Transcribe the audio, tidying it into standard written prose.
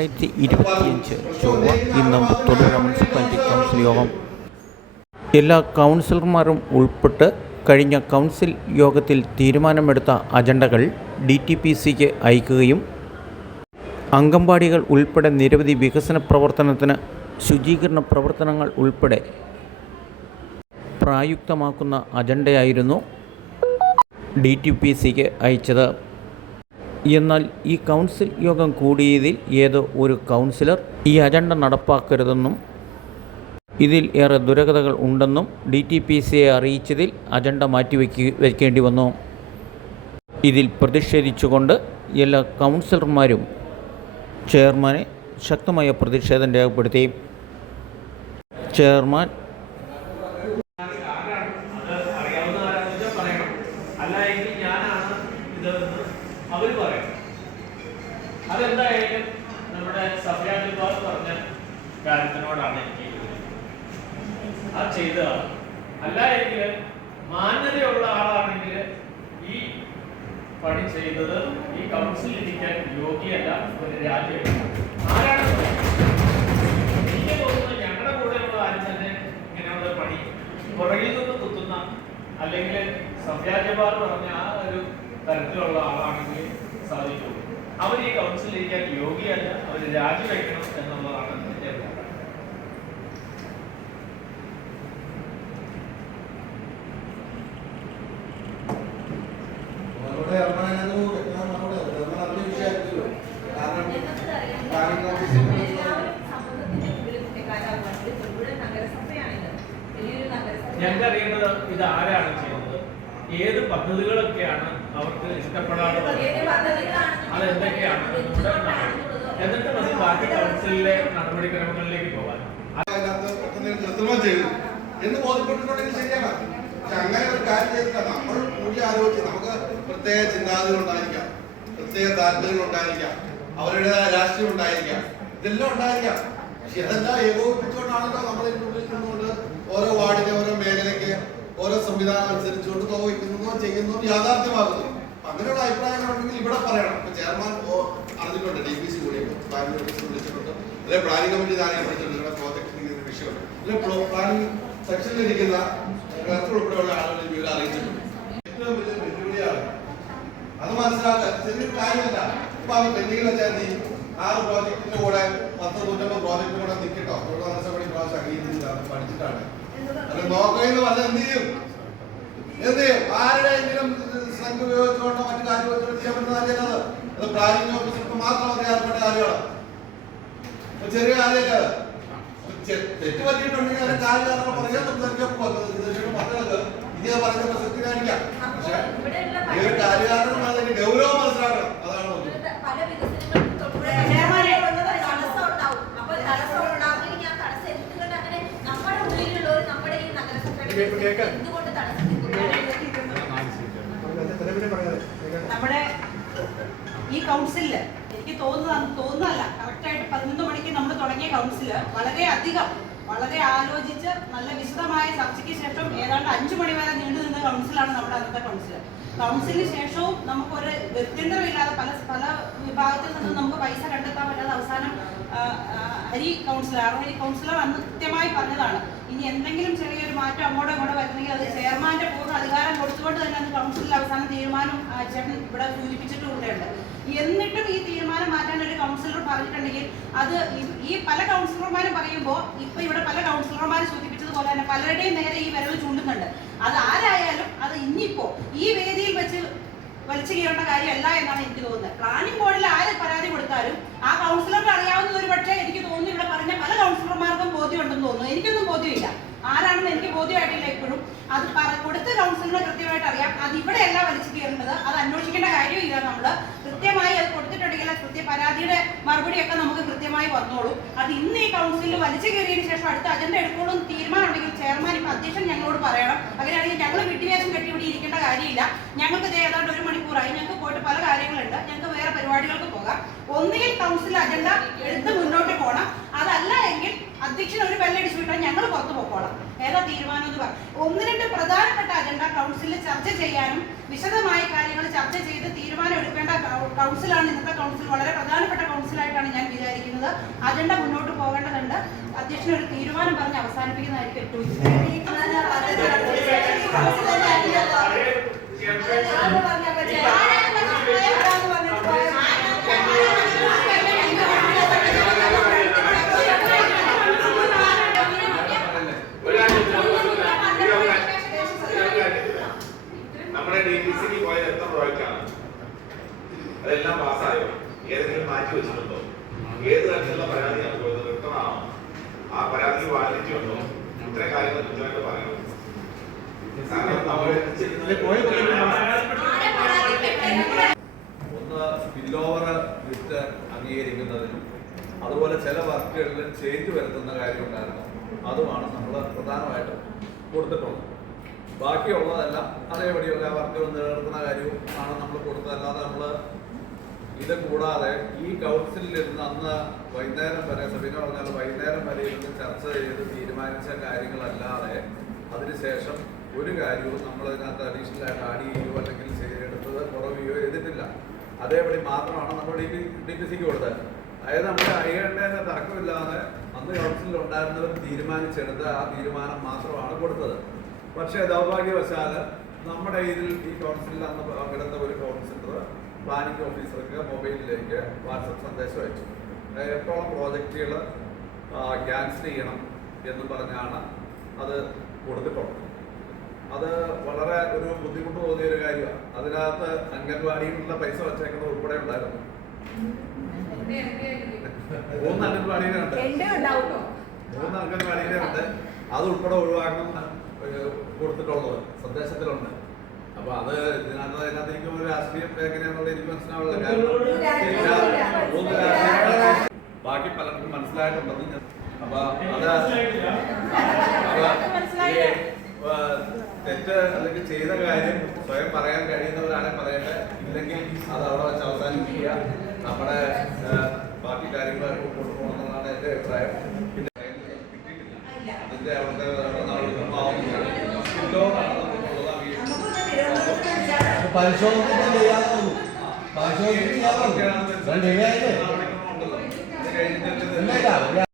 2025 ചൊവ്വ ഇന്നും Thodupuzha municipality council യോഗം. എല്ലാ കൗൺസിലർമാരും ഉൾപ്പെട്ട് കഴിഞ്ഞ കൗൺസിൽ യോഗത്തിൽ തീരുമാനമെടുത്ത അജണ്ടകൾ DTPCക്ക് അയക്കുകയും അംഗൻവാടികൾ ഉൾപ്പെടെ നിരവധി വികസന പ്രവർത്തനത്തിന് ശുചീകരണ പ്രവർത്തനങ്ങൾ ഉൾപ്പെടെ പ്രായുക്തമാക്കുന്ന അജണ്ടയായിരുന്നു DTPCക്ക് അയച്ചത്. എന്നാൽ ഈ കൗൺസിൽ യോഗം കൂടിയതിൽ ഏതോ ഒരു കൗൺസിലർ ഈ അജണ്ട നടപ്പാക്കരുതെന്നും ഇതിൽ ഏറെ ദുരകഥകൾ ഉണ്ടെന്നും DTPCയെ അറിയിച്ചതിൽ അജണ്ട മാറ്റിവെക്കേണ്ടി വന്നു. ഇതിൽ പ്രതിഷേധിച്ചുകൊണ്ട് എല്ലാ കൗൺസിലർമാരും ചെയർമാനെ ശക്തമായ പ്രതിഷേധം രേഖപ്പെടുത്തി. ചെയർമാൻ അവർ പറയും അതെന്തായാലും നമ്മുടെ സഭ്യാധിപാർ പറഞ്ഞ കാര്യത്തിനോടാണ് എനിക്ക് ആ ചെയ്തതാണ്. അല്ല എങ്കിൽ മാന്യതയുള്ള ആളാണെങ്കിൽ ഈ പണി ചെയ്തത് ഈ കൗൺസിൽ ഇരിക്കാൻ യോഗ്യല്ല, ഒരു രാജ്യം ആരാണ് എനിക്ക് തോന്നുന്നത് ഞങ്ങളുടെ കൂടെയുള്ള ആരും തന്നെ ഇങ്ങനെയുള്ള പണി പുറകിൽ നിന്ന് കുത്തുന്ന അല്ലെങ്കിൽ സഭ്യാധിപാർ പറഞ്ഞ ആ ഒരു തരത്തിലുള്ള ആളാണെങ്കിൽ സാധിക്കുള്ളൂ. അവർ ഈ കൗൺസിൽ ഇരിക്കാൻ യോഗ്യല്ല, അവർ രാജിവെക്കണം എന്നുള്ളതാണ് എന്റെ അഭിപ്രായം. ഞങ്ങൾക്ക് അറിയേണ്ടത് ഇത് ആരാണ് ചെയ്യുന്നത്, ഏത് പദ്ധതികളൊക്കെയാണ് അവർക്ക് ഇഷ്ടപ്പെടാറുള്ളത്, അതെന്തൊക്കെയാണ്, എന്നിട്ട് മതി ബാക്കി കൗൺസിലിലെ നടപടിക്രമങ്ങളിലേക്ക് പോകാൻ. എന്ന് ബോധ്യപ്പെട്ടിട്ടുണ്ടെങ്കിൽ ശരിയാണ്. പക്ഷെ അങ്ങനെ ഒരു കാര്യം ചെയ്തില്ല. നമ്മൾ കൂടി ആലോചിച്ച് നമുക്ക് പ്രത്യേക ചിന്താഗതികൾ ഉണ്ടായിരിക്കാം, പ്രത്യേക താല്പര്യങ്ങൾ ഉണ്ടായിരിക്കാം, അവരുടേതായ രാഷ്ട്രീയം ഉണ്ടായിരിക്കാം, ഇതെല്ലാം ഉണ്ടായിരിക്കാം. പക്ഷെ അതെല്ലാം ഏകോപിപ്പിച്ചുകൊണ്ടാണല്ലോ നമ്മൾ ഇതിനുള്ളിൽ നിന്നുകൊണ്ട് ഓരോ വാർഡിലെ ഓരോ മേഖലയ്ക്ക് ഓരോ സംവിധാനം അനുസരിച്ചുകൊണ്ട് തോന്നിക്കുന്നതോ ചെയ്യുന്നതോ യാഥാർത്ഥ്യമാകുന്നു. അങ്ങനെയുള്ള അഭിപ്രായങ്ങളുണ്ടെങ്കിൽ ഇവിടെ പറയണം. ഇപ്പൊ ചെയർമാൻ അറിഞ്ഞിട്ടുണ്ട്, DPC കൂടി പ്ലാനിംഗ് ഓഫീസർ വിളിച്ചിട്ടുണ്ട്, അല്ലെങ്കിൽ പ്ലാനിംഗ് കമ്മിറ്റി താരം വിളിച്ചിട്ടുണ്ട്. നിങ്ങളുടെ പ്രോജക്റ്റിന് വിഷയമുണ്ട്, അല്ലെങ്കിൽ പ്ലാനിംഗ് സെക്ഷനിലിരിക്കുന്ന ഉൾപ്പെടെയുള്ള ആളുകൾ വിവരം അറിയിച്ചിട്ടുണ്ട്. ഏറ്റവും വലിയ വെല്ലുവിളിയാണ് അത് മനസ്സിലാക്കാൻ. ചെറിയൊരു കാര്യമല്ല. ഇപ്പൊ അത് പെൻഡിങ്ങിൽ വെച്ചാൽ 6 പ്രോജക്റ്റിന്റെ കൂടെ 10-150 പ്രോജക്റ്റിന്റെ കൂടെ നിൽക്കട്ടോ. തൊഴിൽ പ്രാവശ്യം അംഗീകരിച്ചിട്ടാണ്, പഠിച്ചിട്ടാണ്. അത് നോക്കുകയെന്ന് പറഞ്ഞാൽ എന്ത് ചെയ്യും? ആരുടെയെങ്കിലും സംഖ്യ ഉപയോഗിച്ചുകൊണ്ടോ മറ്റു കാര്യം ഉപയോഗിച്ചോ ചെയ്യാൻ പറ്റുന്ന കാര്യമല്ല. അത് പ്ലാനിംഗ് ഓഫീസർക്ക് മാത്രം അറിയാത്തപ്പെട്ട കാര്യമാണ്. ചെറിയ കാര്യമല്ല. തെറ്റ് പറ്റിയിട്ടുണ്ടെങ്കിൽ അതിന്റെ കാര്യകാരണം പറയാൻ സംസാരിക്കാൻ മറ്റൊക്കെ ഇതേ പറയുന്ന പ്രസക്തിയായിരിക്കാം. പക്ഷെ ഈ ഒരു കാര്യകാരണം അതിന്റെ ഗൗരവം മനസ്സിലാക്കണം. അതാണ് നമ്മുടെ ഈ കൗൺസിലില് എനിക്ക് തോന്നുന്നതല്ല, കറക്റ്റായിട്ട് 11 മണിക്ക് നമ്മൾ തുടങ്ങിയ കൗൺസില് വളരെ ആലോചിച്ച് നല്ല വിശദമായ ചർച്ചയ്ക്ക് ശേഷം ഏതാണ്ട് 5 മണി വരെ നീണ്ടു നിന്ന കൗൺസിലാണ് നമ്മുടെ അന്നത്തെ കൗൺസില്. കൗൺസിലിന് ശേഷവും നമുക്കൊരു ഗത്യന്തരമില്ലാതെ പല വിഭാഗത്തിൽ നിന്നും നമുക്ക് പൈസ കണ്ടെത്താൻ പറ്റാതെ അവസാനം ഹരി കൗൺസിലർ അന്ന് കൃത്യമായി പറഞ്ഞതാണ്, ഇനി എന്തെങ്കിലും ചെറിയൊരു മാറ്റം അങ്ങോട്ടോ ഇങ്ങോട്ടോ വരുന്നെങ്കിൽ അത് ചെയർമാന്റെ പൂർണ്ണ അധികാരം കൊടുത്തുകൊണ്ട് തന്നെ അന്ന് കൗൺസിലിൽ അവസാനം തീരുമാനം ചേട്ടൻ ഇവിടെ സൂചിപ്പിച്ചിട്ടുണ്ട്. എന്നിട്ടും ഈ തീരുമാനം മാറ്റാൻ ഒരു കൗൺസിലർ പറഞ്ഞിട്ടുണ്ടെങ്കിൽ അത് ഈ പല കൗൺസിലർമാരും പറയുമ്പോൾ ഇപ്പൊ ഇവിടെ പല കൗൺസിലർമാരും സൂചിപ്പിച്ചതുപോലെ തന്നെ പലരുടെയും നേരെ ഈ വിരൽ ചൂണ്ടുന്നുണ്ട്. അത് ആരായാലും അത് ഇനിയിപ്പോ ഈ വേദിയിൽ വെച്ച് വലിച്ചു കീറേണ്ട കാര്യമല്ല എന്നാണ് എനിക്ക് തോന്നുന്നത്. പ്ലാനിംഗ് ബോർഡിൽ ആര് പരാതി കൊടുത്താലും ആ കൗൺസിലർക്ക് അറിയാവുന്ന ഒരു പക്ഷേ എനിക്ക് തോന്നുന്നു ഇവിടെ പറഞ്ഞ പല കൗൺസിലർമാർക്കും ബോധ്യമുണ്ടെന്ന് തോന്നുന്നു. എനിക്കൊന്നും ബോധ്യമില്ല, ആരാണെന്ന് എനിക്ക് ബോധ്യമായിട്ടില്ല ഇപ്പോഴും. അത് കൊടുത്ത കൗൺസിലറിന് കൃത്യമായിട്ട് അറിയാം. അത് ഇവിടെ അല്ല വലിച്ചു കീറേണ്ടത്, അത് അന്വേഷിക്കേണ്ട കാര്യമില്ല. നമ്മള് കൃത്യമായി അത് കൊടുത്തിട്ടുണ്ടെങ്കിൽ പരാതിയുടെ മറുപടിയൊക്കെ നമുക്ക് കൃത്യമായി വന്നോളൂ. അത് ഇന്ന് ഈ കൗൺസിലിൽ വലിച്ചു കയറിയതിനു ശേഷം അടുത്ത അജണ്ട എടുക്കോളും തീരുമാനം ഉണ്ടെങ്കിൽ ചെയർമാൻ ഇപ്പൊ അധ്യക്ഷൻ ഞങ്ങളോട് പറയണം. അങ്ങനെയാണെങ്കിൽ ഞങ്ങൾ വിട്ടുവീഴ്ച കെട്ടിപിടി ഇരിക്കേണ്ട കാര്യമില്ല. ഞങ്ങൾക്ക് ഏതാണ്ട് 1 മണിക്കൂറായി, ഞങ്ങൾക്ക് പോയിട്ട് പല കാര്യങ്ങളുണ്ട്, ഞങ്ങൾക്ക് വേറെ പരിപാടികൾക്ക് പോകാം. ഒന്നുകിൽ കൗൺസിൽ അജണ്ട എടുത്ത് മുന്നോട്ട് പോകണം, അതല്ല എങ്കിൽ അധ്യക്ഷൻ ഒരു ബെല്ലടിച്ചു വിട്ടാൽ ഞങ്ങൾ പുറത്തു പോക്കോളാം. ഏതാ തീരുമാനം എന്ന് പറ. ഒന്ന് രണ്ട് പ്രധാനപ്പെട്ട അജണ്ട കൗൺസിലിൽ ചർച്ച ചെയ്യാനും വിശദമായ കാര്യങ്ങൾ ചർച്ച ചെയ്ത് തീരുമാനം എടുക്കേണ്ട കൗൺസിലാണ് ഇന്നത്തെ കൗൺസിൽ. വളരെ പ്രധാനപ്പെട്ട കൗൺസിലായിട്ടാണ് ഞാൻ വിചാരിക്കുന്നത്. അജണ്ട മുന്നോട്ട് പോകേണ്ടതുണ്ട്. അധ്യക്ഷൻ ഒരു തീരുമാനം പറഞ്ഞ് അവസാനിപ്പിക്കുന്നതായിരിക്കും ഏറ്റവും നമ്മുടെ DPCക്ക് പോയത് എത്ര പ്രോജക്റ്റാണ്? അതെല്ലാം പാസ്സായോ? ഏതെങ്കിലും മാറ്റി വെച്ചിട്ടുണ്ടോ? ഏത് തരത്തിലുള്ള പരാതിയാണ് പോയത്? വ്യക്തമാണോ? ആ പരാതി വാലിഡിറ്റി ഉണ്ടോ? ഇത്രയും കാര്യങ്ങൾ കൃത്യമായിട്ട് പറയണം. ഒന്ന് സ്പിൽ ഓവർ ലിസ്റ്റ് അംഗീകരിക്കുന്നതിനും അതുപോലെ ചില വർക്കുകളിൽ ചേഞ്ച് വരുത്തുന്ന കാര്യം ഉണ്ടായിരുന്നു. അതുമാണ് നമ്മൾ പ്രധാനമായിട്ടും കൊടുത്തിട്ടുള്ളത്. ബാക്കിയുള്ളതെല്ലാം അതേപടിയുള്ള വർക്കുകൾ നിലനിർത്തുന്ന കാര്യവും ആണ് നമ്മൾ കൊടുത്തത്. അല്ലാതെ നമ്മൾ ഇത് കൂടാതെ ഈ കൗൺസിലിൽ ഇരുന്ന് അന്ന് വൈകുന്നേരം വരെ സബീന പറഞ്ഞാൽ വൈകുന്നേരം വരെ ഇരുന്ന് ചർച്ച ചെയ്ത് തീരുമാനിച്ച കാര്യങ്ങളല്ലാതെ അതിനുശേഷം ഒരു കാര്യവും നമ്മൾ ഇതിനകത്ത് അഡീഷണൽ ആയിട്ട് ആഡ് ചെയ്യുകയോ അല്ലെങ്കിൽ എടുത്തത് കുറവുകയോ ചെയ്തിട്ടില്ല. അതേപടി മാത്രമാണ് നമ്മൾ DPCക്ക് കൊടുത്തത്. അതായത് നമ്മുടെ അയ്യേണ്ടതിന് തർക്കമില്ലാതെ അന്ന് കൗൺസിലിൽ ഉണ്ടായിരുന്നവർ തീരുമാനിച്ചെടുത്ത് ആ തീരുമാനം മാത്രമാണ് കൊടുത്തത്. പക്ഷേ ദൗർഭാഗ്യവശാൽ നമ്മുടെ ഇതിൽ ഈ കൗൺസിലിൽ അന്ന് പങ്കെടുത്ത ഒരു കൗൺസിലർ പ്ലാനിംഗ് ഓഫീസർക്ക് മൊബൈലിലേക്ക് വാട്സപ്പ് സന്ദേശം അയച്ചു. എപ്പോഴും പ്രോജക്റ്റുകൾ ക്യാൻസൽ ചെയ്യണം എന്ന് പറഞ്ഞാണ് അത് കൊടുത്തിട്ടുള്ളത്. അത് വളരെ ഒരു ബുദ്ധിമുട്ട് തോന്നിയ ഒരു കാര്യമാണ്. അതിനകത്ത് അംഗൻവാടിയിലുള്ള പൈസ വച്ചേക്കുന്നത് ഉൾപ്പെടെ ഉണ്ടായിരുന്നു. 3 അംഗൻവാടിയിലുണ്ട്, 3 അംഗൻവാടിയിലുണ്ട്. അത് ഉൾപ്പെടെ ഒഴിവാക്കണം കൊടുത്തിട്ടുള്ളത് സന്ദേശത്തിലുണ്ട്. അപ്പൊ അത് ഇതിനകത്ത് എനിക്ക് ഒരു രാഷ്ട്രീയം എങ്ങനെയാണെന്നുള്ള എനിക്ക് മനസ്സിലാവുള്ള കാര്യം ബാക്കി പലർക്കും മനസ്സിലായിട്ടുണ്ടെന്ന് ഞാൻ. അപ്പൊ തെറ്റ് അല്ലെങ്കിൽ ചെയ്ത കാര്യം സ്വയം പറയാൻ കഴിയുന്നവരാണ് പറയേണ്ടത്. ഇല്ലെങ്കിൽ അത് അവിടെ വെച്ച് അവസാനിപ്പിക്കുക. നമ്മുടെ ബാക്കി കാര്യങ്ങൾ കൊണ്ടുപോകണമെന്നാണ് എന്റെ അഭിപ്രായം. പിന്നെ അതിന്റെ അവിടുത്തെ പരിശോധന